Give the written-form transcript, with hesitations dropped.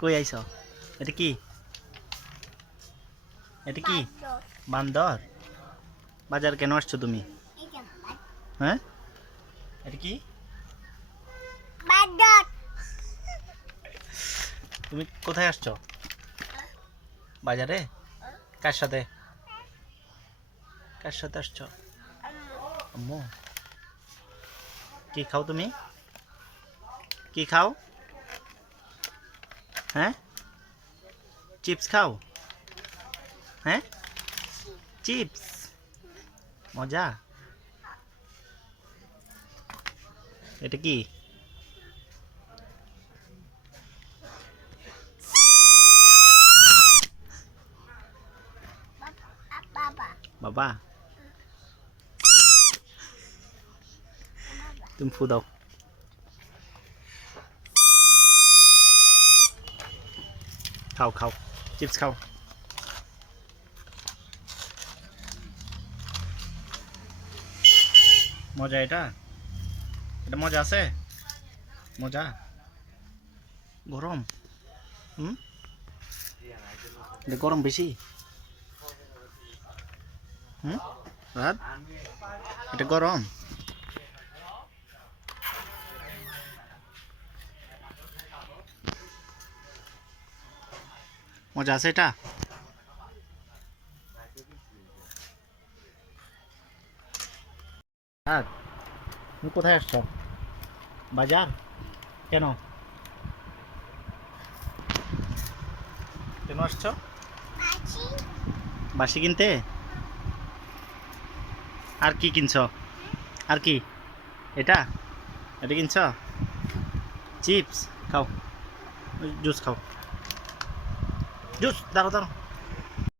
কই আইছ? এটা কি? এটা কি? বান্দর। বাজার কেন আসছো তুমি? হ্যাঁ, এটা কি? তুমি কোথায় আসছো? বাজারে? কার সাথে? কার সাথে আসছো? আম্মু। কি খাও তুমি? কি খাও? হ্যাঁ, চিপস খাও? হ্যাঁ, চিপস মজা। এটা কি? বাবা, তুমি ফু দাও। খাও খাও, চিপস খাও। মজা এটা? এটা মজা আছে? মজা? গরম? হুম, এটা গরম বেশি? হুম, রাত এটা গরম? মজা আছে এটা? রাত, তুমি কোথায় আসছো? বাজার? কেন? কেন আসছো? বাসি কিনতে? আর কি কিনছো? আর কি? এটা? এটা কিনছো? চিপস খাও, জুস খাও। জুস, দাঁড়াও দাঁড়াও।